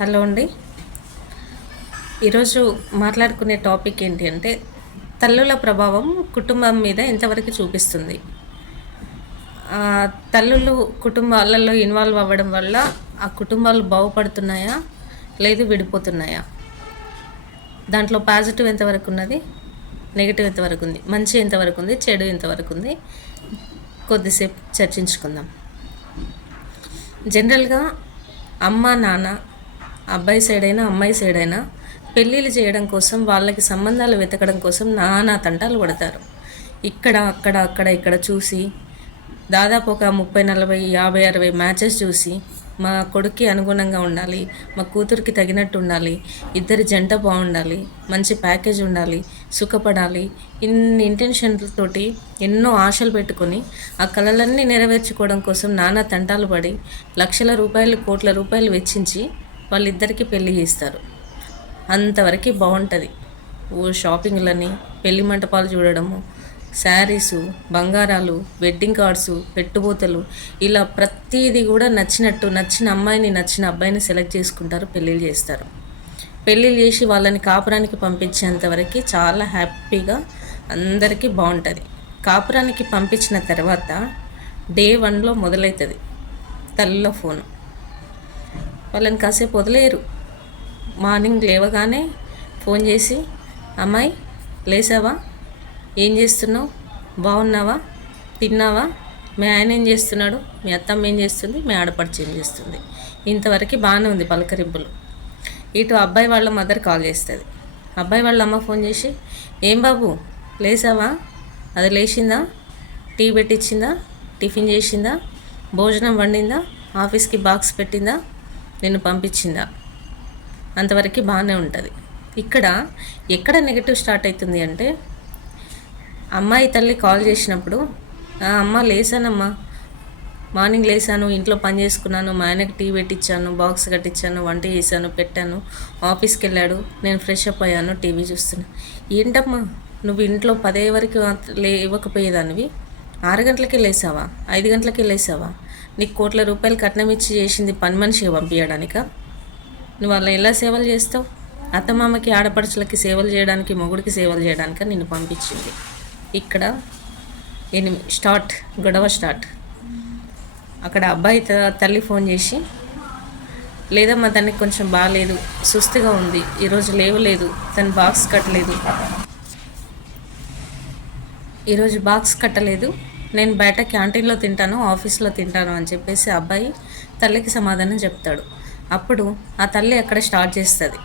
Hello అండి. ఈరోజు మాట్లాడుకునే టాపిక్ ఏంటి అంటే తల్లుల ప్రభావం కుటుంబం మీద ఎంతవరకు చూపిస్తుంది. తల్లులు కుటుంబాలలో ఇన్వాల్వ్ అవ్వడం వల్ల ఆ కుటుంబాలు బాగుపడుతున్నాయా లేదు విడిపోతున్నాయా, దాంట్లో పాజిటివ్ ఎంతవరకు ఉన్నది, నెగిటివ్ ఎంతవరకు ఉంది, మంచి ఎంతవరకు ఉంది, చెడు ఎంతవరకు ఉంది, కొద్దిసేపు చర్చించుకుందాం. జనరల్గా అమ్మ నాన్న అబ్బాయి సైడ్ అయినా అమ్మాయి సైడ్ అయినా పెళ్ళిళ్ళు చేయడం కోసం వాళ్ళకి సంబంధాలు వెతకడం కోసం నానా తంటాలు పడతారు. ఇక్కడ చూసి దాదాపు ఒక 30, 40, 50, 60 మ్యాచెస్ చూసి మా కొడుక్కి అనుగుణంగా ఉండాలి, మా కూతురికి తగినట్టు ఉండాలి, ఇద్దరి జంట బాగుండాలి, మంచి ప్యాకేజ్ ఉండాలి, సుఖపడాలి, ఇన్ని ఇంటెన్షన్లతోటి ఎన్నో ఆశలు పెట్టుకొని ఆ కళలన్నీ నెరవేర్చుకోవడం కోసం నానా తంటాలు పడి లక్షల రూపాయలు, కోట్ల రూపాయలు వెచ్చించి వాళ్ళిద్దరికీ పెళ్ళి చేస్తారు. అంతవరకు బాగుంటుంది. షాపింగ్లని, పెళ్లి మంటపాలు చూడడము, శారీసు, బంగారాలు, వెడ్డింగ్ కార్డ్సు, పెట్టుబోతలు, ఇలా ప్రతిదీ కూడా నచ్చిన అమ్మాయిని నచ్చిన అబ్బాయిని సెలెక్ట్ చేసుకుంటారు, పెళ్ళిళ్ళు చేస్తారు. పెళ్ళిళ్ళు చేసి వాళ్ళని కాపురానికి పంపించేంతవరకు చాలా హ్యాపీగా అందరికీ బాగుంటుంది. కాపురానికి పంపించిన తర్వాత డే 1లో మొదలవుతుంది తల్లిలో ఫోను. వాళ్ళని కాసేపు వదిలేరు. మార్నింగ్ లేవగానే ఫోన్ చేసి, అమ్మాయి లేసావా, ఏం చేస్తున్నావు, బాగున్నావా, తిన్నావా, మీ ఆయన ఏం చేస్తున్నాడు, మీ అత్తమ్మ ఏం చేస్తుంది, మీ ఆడపడుచు ఏం చేస్తుంది, ఇంతవరకు బాగానే ఉంది పలకరింపులు. ఇటు అబ్బాయి వాళ్ళ మదర్ కాల్ చేస్తుంది. అబ్బాయి వాళ్ళ అమ్మ ఫోన్ చేసి, ఏం బాబు లేసావా, అది లేచిందా, టీ పెట్టించిందా, టిఫిన్ చేసిందా, భోజనం వండిందా, ఆఫీస్కి బాక్స్ పెట్టిందా, నిన్ను పంపించిందా, అంతవరకు బాగానే ఉంటుంది. ఎక్కడ నెగిటివ్ స్టార్ట్ అవుతుంది అంటే అమ్మాయి తల్లి కాల్ చేసినప్పుడు, అమ్మ లేసానమ్మా, మార్నింగ్ లేసాను, ఇంట్లో పని చేసుకున్నాను, మా ఆయనకి టీ పెట్టించాను, బాక్స్ కట్టించాను, వంట చేశాను, పెట్టాను, ఆఫీస్కి వెళ్ళాడు, నేను ఫ్రెష్ అప్ అయ్యాను, టీవీ చూస్తున్నా. ఏంటమ్మా నువ్వు ఇంట్లో 10 వరకు లేవకపోయేదానివి, 6 గంటలకే లేసావా, 5 గంటలకే లేసావా, నీకు కోట్ల రూపాయలు కట్నం ఇచ్చి చేసింది పని మనిషిగా పంపించడానికా, నువ్వు అలా ఎలా సేవలు చేస్తావు, అత్తమామకి ఆడపడుచులకి సేవలు చేయడానికి, మొగుడికి సేవలు చేయడానిక నిన్ను పంపించింది. ఇక్కడ గొడవ స్టార్ట్. అక్కడ అబ్బాయి తల్లి ఫోన్ చేసి, లేదమ్మా తనకి కొంచెం బాగాలేదు, సుస్తుగా ఉంది, ఈరోజు లేవలేదు, తను బాక్స్ కట్టలేదు, నేను బయట క్యాంటీన్లో తింటాను, ఆఫీస్లో తింటాను అని చెప్పేసి అబ్బాయి తల్లికి సమాధానం చెప్తాడు. అప్పుడు ఆ తల్లి అక్కడ స్టార్ట్ చేస్తుంది,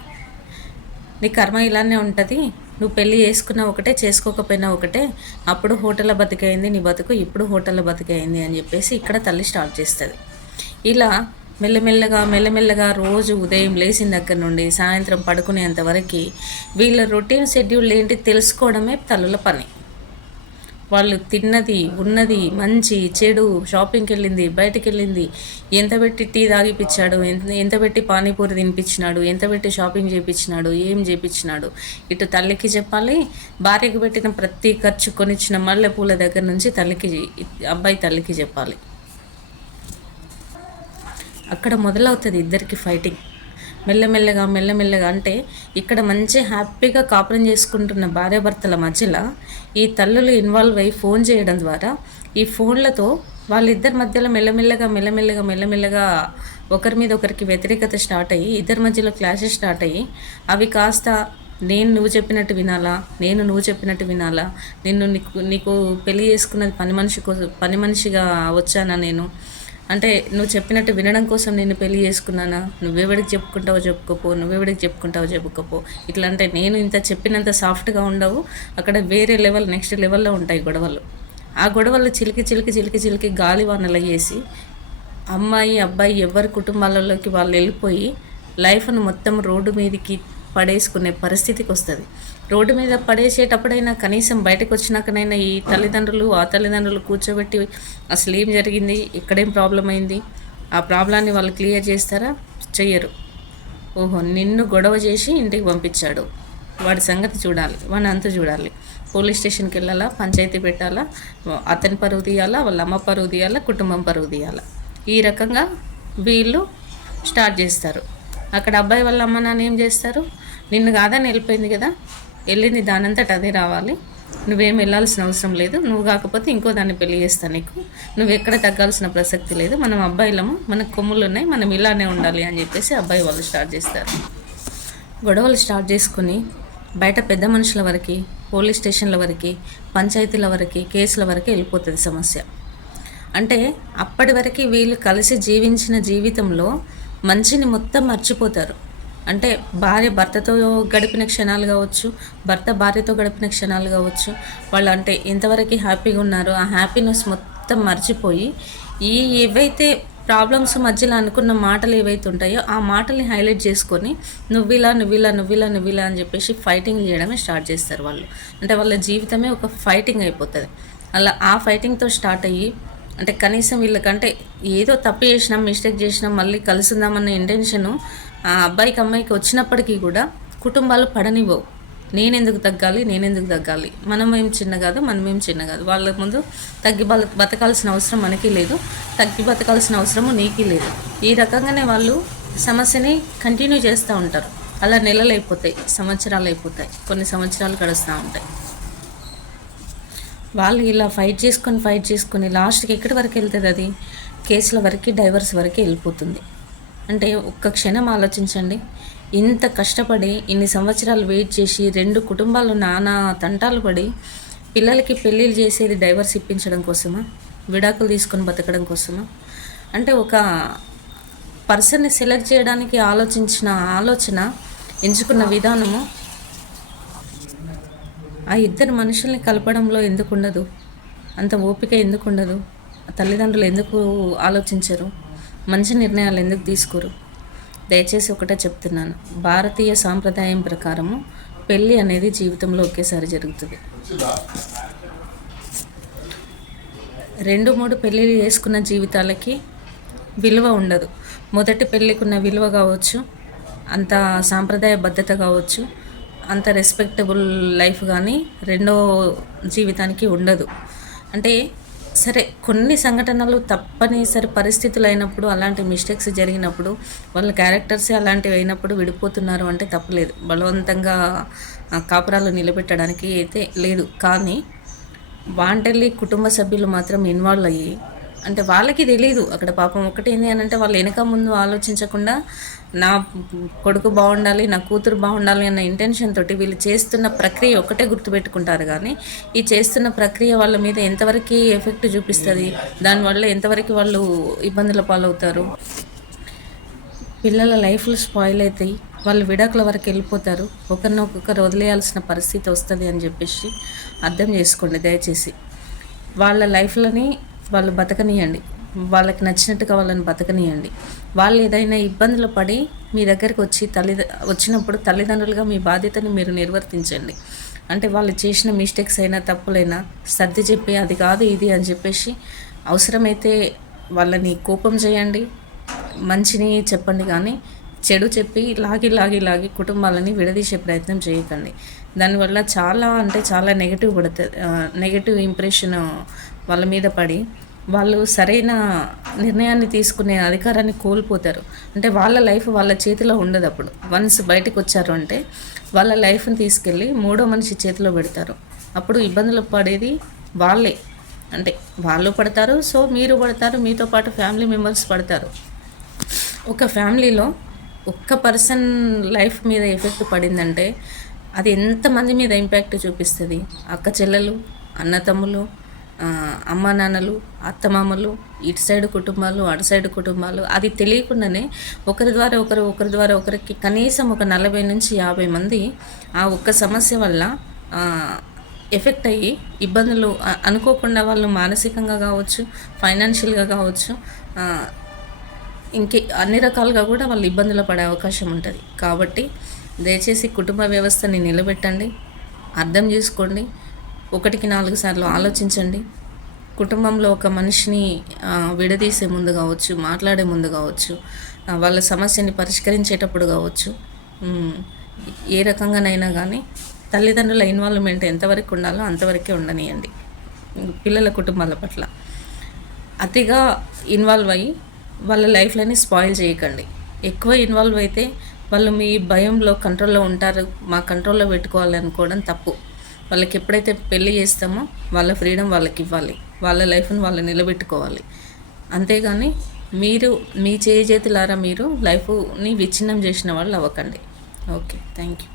నీ కర్మ ఇలానే ఉంటుంది, నువ్వు పెళ్ళి చేసుకున్నా ఒకటే, చేసుకోకపోయినా ఒకటే, అప్పుడు హోటల్లో బతికైంది నీ బతుకు, ఇప్పుడు హోటల్లో బతికైంది అని చెప్పేసి ఇక్కడ తల్లి స్టార్ట్ చేస్తుంది. ఇలా మెల్లమెల్లగా రోజు ఉదయం లేచిన దగ్గర నుండి సాయంత్రం పడుకునేంత వరకు వీళ్ళ రొటీన్ షెడ్యూల్ ఏంటి తెలుసుకోవడమే తల్లుల పని. వాళ్ళు తిన్నది, ఉన్నది, మంచి చెడు, షాపింగ్కి వెళ్ళింది, బయటికి వెళ్ళింది, ఎంత పెట్టి టీ తాగిపించాడు, ఎంత పెట్టి పానీపూరి తినిపించినాడు, ఎంత పెట్టి షాపింగ్ చేయించినాడు, ఏం చేయించినాడు, ఇటు తల్లికి చెప్పాలి, భార్యకి పెట్టిన ప్రతి ఖర్చు, కొనిచ్చిన మల్లెపూల దగ్గర నుంచి అబ్బాయి తల్లికి చెప్పాలి. అక్కడ మొదలవుతుంది ఇద్దరికి ఫైటింగ్. మెల్లమెల్లగా అంటే ఇక్కడ మంచి హ్యాపీగా కాపురం చేసుకుంటున్న భార్యాభర్తల మధ్యలో ఈ తల్లులు ఇన్వాల్వ్ అయ్యి ఫోన్ చేయడం ద్వారా ఈ ఫోన్లతో వాళ్ళిద్దరి మధ్యలో మెల్లమెల్లగా ఒకరి మీద ఒకరికి వ్యతిరేకత స్టార్ట్ అయ్యి ఇద్దరి మధ్యలో క్లాషెస్ స్టార్ట్ అయ్యి అవి కాస్త నువ్వు చెప్పినట్టు వినాలా, నువ్వు చెప్పినట్టు వినాలా, నీకు పెళ్లి చేసుకున్నది పని మనిషిగా వచ్చానా నేను, అంటే నువ్వు చెప్పినట్టు వినడం కోసం నేను పెళ్లి చేసుకున్నానా, నువ్వెవడికి చెప్పుకుంటావో చెప్పుకోపో, ఇట్లా అంటే నేను ఇంత చెప్పినంత సాఫ్ట్గా ఉండవు, అక్కడ వేరే నెక్స్ట్ లెవెల్లో ఉంటాయి గొడవలు. ఆ గొడవలు చిలికి గాలివానలు అయ్యేసి అమ్మాయి అబ్బాయి ఎవరి కుటుంబాలలోకి వాళ్ళు వెళ్ళిపోయి లైఫ్ను మొత్తం రోడ్డు మీదకి పడేసుకునే పరిస్థితికి వస్తుంది. రోడ్డు మీద పడేసేటప్పుడైనా కనీసం బయటకు వచ్చినాకనైనా ఈ తల్లిదండ్రులు కూర్చోబెట్టి అసలు ఏం జరిగింది, ఇక్కడేం ప్రాబ్లం అయింది, ఆ ప్రాబ్లాన్ని వాళ్ళు క్లియర్ చేస్తారా, చెయ్యరు. ఓహో నిన్ను గొడవ చేసి ఇంటికి పంపించాడు, వాడి సంగతి చూడాలి, వాడిని అంతా చూడాలి, పోలీస్ స్టేషన్కి వెళ్ళాలా, పంచాయతీ పెట్టాలా, అతని పరువు తీయాలా, వాళ్ళ అమ్మ పరువు తీయాలా, కుటుంబం పరువు తీయాలా, ఈ రకంగా వీళ్ళు స్టార్ట్ చేస్తారు. అక్కడ అబ్బాయి వాళ్ళ అమ్మ నాన్న ఏం చేస్తారు, నిన్ను కాదని వెళ్ళిపోయింది కదా, వెళ్ళింది దానంతట అదే రావాలి, నువ్వేం వెళ్ళాల్సిన అవసరం లేదు, నువ్వు కాకపోతే ఇంకో దాన్ని పెళ్లి చేస్తాను నీకు, నువ్వు ఎక్కడ తగ్గాల్సిన ప్రసక్తి లేదు, మనం అబ్బాయిలము, మనకు కొమ్ములు ఉన్నాయి, మనం ఇలానే ఉండాలి అని చెప్పేసి అబ్బాయి వాళ్ళు స్టార్ట్ చేస్తారు. గొడవలు స్టార్ట్ చేసుకుని బయట పెద్ద మనుషుల వరకు, పోలీస్ స్టేషన్ల వరకు, పంచాయతీల వరకు, కేసుల వరకు వెళ్ళిపోతుంది సమస్య. అంటే అప్పటి వరకు వీళ్ళు కలిసి జీవించిన జీవితంలో మంచిని మొత్తం మర్చిపోతారు. అంటే భార్య భర్తతో గడిపిన క్షణాలు కావచ్చు, భర్త భార్యతో గడిపిన క్షణాలు కావచ్చు, వాళ్ళు అంటే ఎంతవరకు హ్యాపీగా ఉన్నారో ఆ హ్యాపీనెస్ మొత్తం మర్చిపోయి ఏవైతే ప్రాబ్లమ్స్ మధ్యలో అనుకున్న మాటలు ఏవైతే ఉంటాయో ఆ మాటల్ని హైలైట్ చేసుకొని నువ్విలా నువ్విలా నువ్విలా నువ్విలా అని చెప్పేసి ఫైటింగ్ చేయడమే స్టార్ట్ చేస్తారు వాళ్ళు. అంటే వాళ్ళ జీవితమే ఒక ఫైటింగ్ అయిపోతుంది. అలా ఆ ఫైటింగ్తో స్టార్ట్ అయ్యి అంటే కనీసం వీళ్ళకంటే ఏదో తప్పు చేసినాం, మిస్టేక్ చేసినాం, మళ్ళీ కలుసుందామన్న ఇంటెన్షను ఆ అబ్బాయికి అమ్మాయికి వచ్చినప్పటికీ కూడా కుటుంబాలు పడనివ్వవు. నేనెందుకు తగ్గాలి, మనమేం చిన్న కాదు, మనమేం చిన్న కాదు, వాళ్ళ ముందు తగ్గి బతకాల్సిన అవసరం మనకి లేదు, తగ్గి బతకాల్సిన అవసరము నీకు లేదు. ఈ రకంగానే వాళ్ళు సమస్యని కంటిన్యూ చేస్తూ ఉంటారు. అలా నెలలు అయిపోతాయి, సంవత్సరాలు అయిపోతాయి, కొన్ని సంవత్సరాలు గడుస్తూ ఉంటాయి. వాళ్ళు ఇలా ఫైట్ చేసుకొని లాస్ట్కి ఎక్కడి వరకు వెళ్తుంది, అది కేసుల వరకు, డైవర్స్ వరకు వెళ్ళిపోతుంది. అంటే ఒక్క క్షణం ఆలోచించండి, ఇంత కష్టపడి ఇన్ని సంవత్సరాలు వెయిట్ చేసి 2 కుటుంబాలు నానా తంటాలు పడి పిల్లలకి పెళ్ళిళ్ళు చేసేది డైవర్స్ ఇప్పించడం కోసమా, విడాకులు తీసుకొని బతకడం కోసమా? అంటే ఒక పర్సన్ని సెలెక్ట్ చేయడానికి ఆలోచన ఎంచుకున్న విధానము ఆ ఇద్దరు మనుషుల్ని కలపడంలో ఎందుకు ఉండదు, అంత ఓపిక ఎందుకు ఉండదు, తల్లిదండ్రులు ఎందుకు ఆలోచించరు, మంచి నిర్ణయాలు ఎందుకు తీసుకోరు? దయచేసి ఒకటే చెప్తున్నాను, భారతీయ సాంప్రదాయం ప్రకారము పెళ్ళి అనేది జీవితంలో ఒకేసారి జరుగుతుంది. 2-3 పెళ్ళిళ్ళు చేసుకున్న జీవితాలకి విలువ ఉండదు. మొదటి పెళ్ళికున్న విలువ కావచ్చు, అంత సాంప్రదాయబద్ధత కావచ్చు, అంత రెస్పెక్టబుల్ లైఫ్ కానీ రెండో జీవితానికి ఉండదు. అంటే సరే కొన్ని సంఘటనలు తప్పనిసరి పరిస్థితులు అయినప్పుడు, అలాంటి మిస్టేక్స్ జరిగినప్పుడు, వాళ్ళ క్యారెక్టర్సే అలాంటివి అయినప్పుడు విడిపోతున్నారు అంటే తప్పలేదు. బలవంతంగా కాపురాలు నిలబెట్టడానికి అయితే లేదు. కానీ వాంటల్లి కుటుంబ సభ్యులు మాత్రం ఇన్వాల్వ్ అయ్యి, అంటే వాళ్ళకి తెలియదు అక్కడ పాపం ఒకటి ఏంటి అని అంటే వాళ్ళు వెనక ముందు ఆలోచించకుండా నా కొడుకు బాగుండాలి, నా కూతురు బాగుండాలి అన్న ఇంటెన్షన్ తోటి వీళ్ళు చేస్తున్న ప్రక్రియ ఒకటే గుర్తుపెట్టుకుంటారు. కానీ ఈ చేస్తున్న ప్రక్రియ వాళ్ళ మీద ఎంతవరకు ఎఫెక్ట్ చూపిస్తుంది, దానివల్ల ఎంతవరకు వాళ్ళు ఇబ్బందుల పాలవుతారు, పిల్లల లైఫ్లు స్పాయిల్ అవుతాయి, వాళ్ళు విడాకుల వరకు వెళ్ళిపోతారు, ఒకరినొకరు వదిలేయాల్సిన పరిస్థితి వస్తుంది అని చెప్పేసి అర్థం చేసుకోండి దయచేసి. వాళ్ళ లైఫ్లని వాళ్ళు బతకనియండి, వాళ్ళకి నచ్చినట్టుగా వాళ్ళని బతకనియండి. వాళ్ళు ఏదైనా ఇబ్బందులు పడి మీ దగ్గరికి వచ్చినప్పుడు తల్లిదండ్రులుగా మీ బాధ్యతని మీరు నిర్వర్తించండి. అంటే వాళ్ళు చేసిన మిస్టేక్స్ అయినా తప్పులైనా సర్ది చెప్పి అది కాదు ఇది అని చెప్పేసి అవసరమైతే వాళ్ళని కోపం చేయండి, మంచిని చెప్పండి. కానీ చెడు చెప్పి లాగి కుటుంబాలని విడదీసే ప్రయత్నం చేయకండి. దానివల్ల చాలా నెగటివ్ ఇంప్రెషన్ వాళ్ళ మీద పడి వాళ్ళు సరైన నిర్ణయాన్ని తీసుకునే అధికారాన్ని కోల్పోతారు. అంటే వాళ్ళ లైఫ్ వాళ్ళ చేతిలో ఉండదు. అప్పుడు వన్స్ బయటకు వచ్చారు అంటే వాళ్ళ లైఫ్ని తీసుకెళ్ళి 3వ మనిషి చేతిలో పెడతారు. అప్పుడు ఇబ్బందులు పడేది వాళ్ళే. అంటే వాళ్ళు పడతారు, సో మీరు పడతారు, మీతో పాటు ఫ్యామిలీ మెంబర్స్ పడతారు. ఒక ఫ్యామిలీలో ఒక్క పర్సన్ లైఫ్ మీద ఎఫెక్ట్ పడిందంటే అది ఎంతమంది మీద ఇంపాక్ట్ చూపిస్తుంది. అక్క చెల్లెలు, అన్నతమ్ములు, అమ్మ నాన్నలు, అత్తమామలు, ఇటు సైడ్ కుటుంబాలు, అటు సైడ్ కుటుంబాలు, అది తెలియకుండానే ఒకరి ద్వారా ఒకరికి కనీసం ఒక 40 నుంచి 50 మంది ఆ ఒక్క సమస్య వల్ల ఎఫెక్ట్ అయ్యి ఇబ్బందులు అనుకోకుండా వాళ్ళు మానసికంగా కావచ్చు, ఫైనాన్షియల్గా కావచ్చు, అన్ని రకాలుగా కూడా వాళ్ళు ఇబ్బందులు పడే అవకాశం ఉంటుంది. కాబట్టి దయచేసి కుటుంబ వ్యవస్థని నిలబెట్టండి, అర్థం చేసుకోండి, 1కి 4 సార్లు ఆలోచించండి. కుటుంబంలో ఒక మనిషిని విడదీసే ముందు కావచ్చు, మాట్లాడే ముందు కావచ్చు, వాళ్ళ సమస్యని పరిష్కరించేటప్పుడు కావచ్చు, ఏ రకంగానైనా కానీ తల్లిదండ్రుల ఇన్వాల్వ్మెంట్ ఎంతవరకు ఉండాలో అంతవరకే ఉండనియండి. పిల్లల కుటుంబాల పట్ల అతిగా ఇన్వాల్వ్ అయ్యి వాళ్ళ లైఫ్లని స్పాయిల్ చేయకండి. ఎక్కువ ఇన్వాల్వ్ అయితే వాళ్ళు మీ భయంలో కంట్రోల్లో ఉంటారు, మా కంట్రోల్లో పెట్టుకోవాలి అనుకోవడం తప్పు. వాళ్ళకి ఎప్పుడైతే పెళ్ళి చేస్తామో వాళ్ళ ఫ్రీడమ్ వాళ్ళకి ఇవ్వాలి, వాళ్ళ లైఫ్ని వాళ్ళు నిలబెట్టుకోవాలి. అంతేగాని మీరు మీ చేతులారా మీరు లైఫ్ని విచ్ఛిన్నం చేసిన వాళ్ళు అవ్వకండి. Okay, thank you.